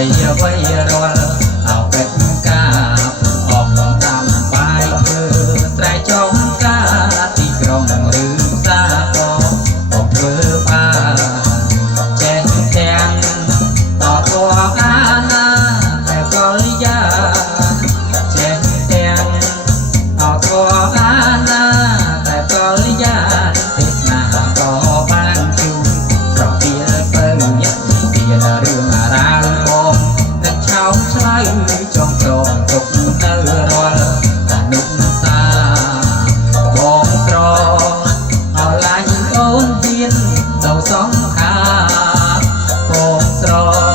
អ្វីរាល់អោកិច្ចការអមតាមបាយធ្វើស្រែចំការទីក្រុងឬសាកអបធ្វើបានចេះទាំងតធัวអាណាតែកលយាចេះទាំងតធัวអាណាតែកលយាទេសនាក៏បានជួនប្រពីលពើញាក់និទានរឿងអារាមបងនឹងឆោមឆ្លើយចង់ក្រងទុកនៅរាល់អនុសាបងត្រអរឡាញ់អូនហ៊ានទៅសងខាបងស្រ